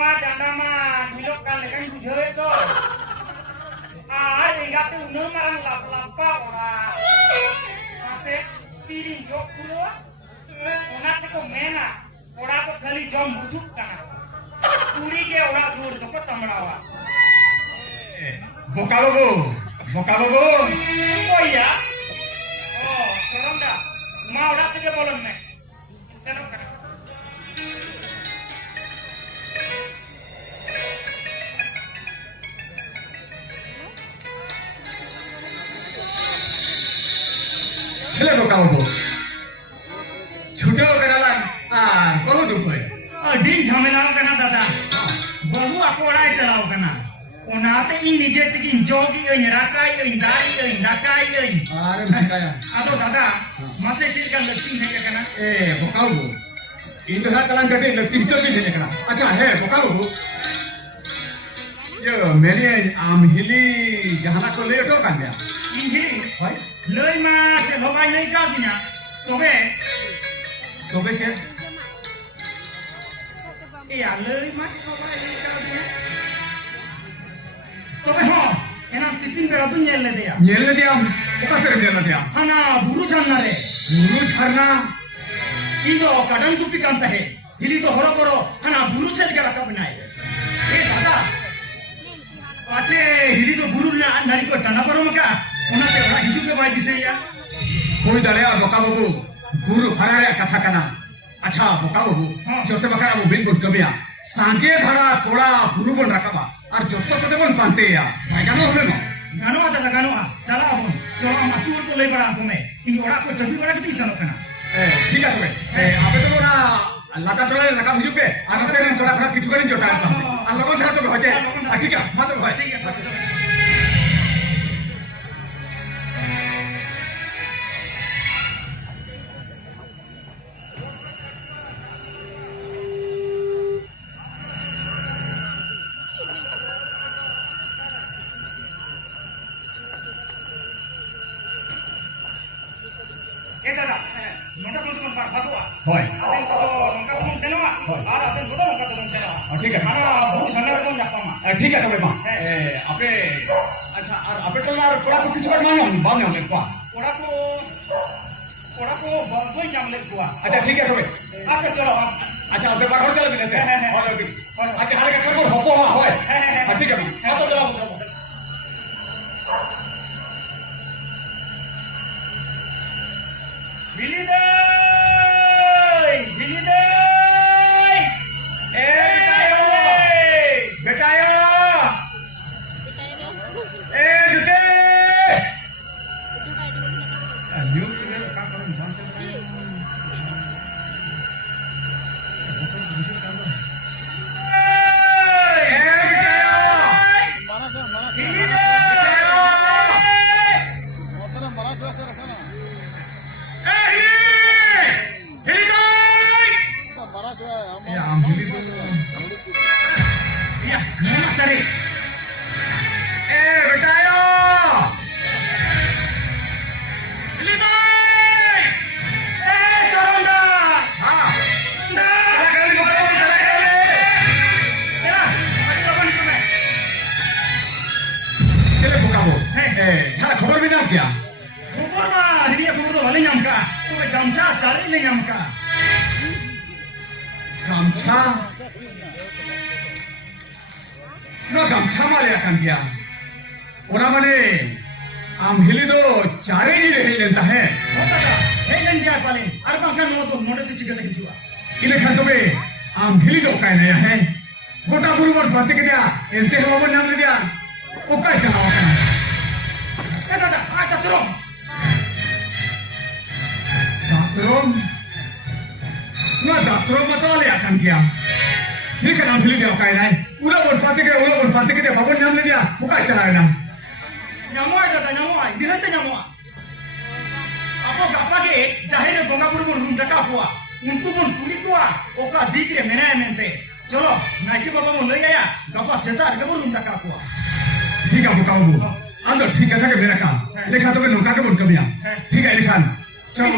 Noa dandama milok kan lekan bujhe to. Ingat tu marang lap-lapa ora. Ate piring jok pulo. Ona ko mena. Ora ko khali jom busuk kana. Puri ke ora dur ko tamrawa. Bokalogo. Oh ya. Oh, koronda. Ma ora ke bolon me. Teno kana. Sila bokalogo. Chuto keralan. Bahu dukoy. Din झमेला kana dada. Bahu ako ora chalao kana. Onate ini je tikin jogi euy rakai euy dari euy dakai euy. Are nakaya. Ado dada, mase chilkan lakti है kana. Bokalogo. Indra kalan kate lakti hisobi jene kana. Acha bokalogo. Yo meri amhili jahana ko le to kan dia. Injili, Hoy. lei ma se lobai nei ka dinya. Tobe che. Iya lei ma se lobai nei ka dinya. Tobe ho, enam tipin bera tu nyel le dia. Nyel le dia. Oka se nyel le dia. Hana buru janna re. Guru charna. Indo kadan tupi kanta he. Hili to horo boro hana buru se ga rakap nai. Dada. Ache hili to buru na nari ko tana paro maka. Onate ora hiju ke bai dise ya. Koi dalea bokalogo. Guru haraya katha kana. Acha bokalogo. Jose bakara bo bin gut kabia. Sange dhara kola guru bon rakaba. Ar jotto kote bon pante ya. Bhai gano hobe no. Gano ada gano a. Chala abon. Cholo amatur ko lei bada tome. Ing ora ko chabi bada kiti sano kana. ठीक है तुम्हें अबे तो ना लाता टोला रखा हुई पे आने से थोड़ा थोड़ा किचु करें जोटा है लोगों से तो बचे ठीक है मत भाई ठीक है Dada. Nota tu kan bhagwa. होय Aden ko nongka tu senoa. Ar aden ko nongka tu senoa. ठीक है Hana bu sanar ko japama. ठीक है तुम्हें मां अबे अच्छा अबे तो यार थोड़ा तो किचु कर मानो बाने होंगे क्या Ora ko bangkoi jam le kuwa. अच्छा ठीक है तुम्हें Aka chalo. अच्छा अबे बाहर चलो मिले से और अच्छा हाल का कर होपो होय ठीक है मां तो चलो Bilidai! Bilidai! बेटा जुटे खबर भी ना क्या Khubur mah, hiria khubur tu balik nyamka. Tu gamcha cari le nyamka. गमछा ना गमछा माले akan क्या और माने आम हिली दो चारे ही रही लेता है Kota ka, hei kan dia paling. Ar bangkan mau tu mode tu cikgu lagi juga. इले खातो पे आम हिली दो काय नया है गोटा बुरु मत बातें के दिया इनते हम अपन नाम ले दिया ओ काय चलाओ करना Dada, ada terus. दातरों ना दातरों मत वाले akan क्या ठीक है नाम हिली दो काय नया उला बोल बातें के दिया अपन नाम ले दिया ओ काय चलाए ना Nyamuai dada, nyamuai. Bilang tu nyamuai. Apa gapa ke jahir bonga buru buru rum daka kuah. Untuk pun tuli kuah. Oka dikre mana mente. Chalo, naiki bapa mau lei ya. Gapa setar ke buru rum daka kuah. ठीक है बुकाओ अंदर ठीक है मेरा काम लिखा तो मैं नौका के बुन कमिया ठीक है लिखान चलो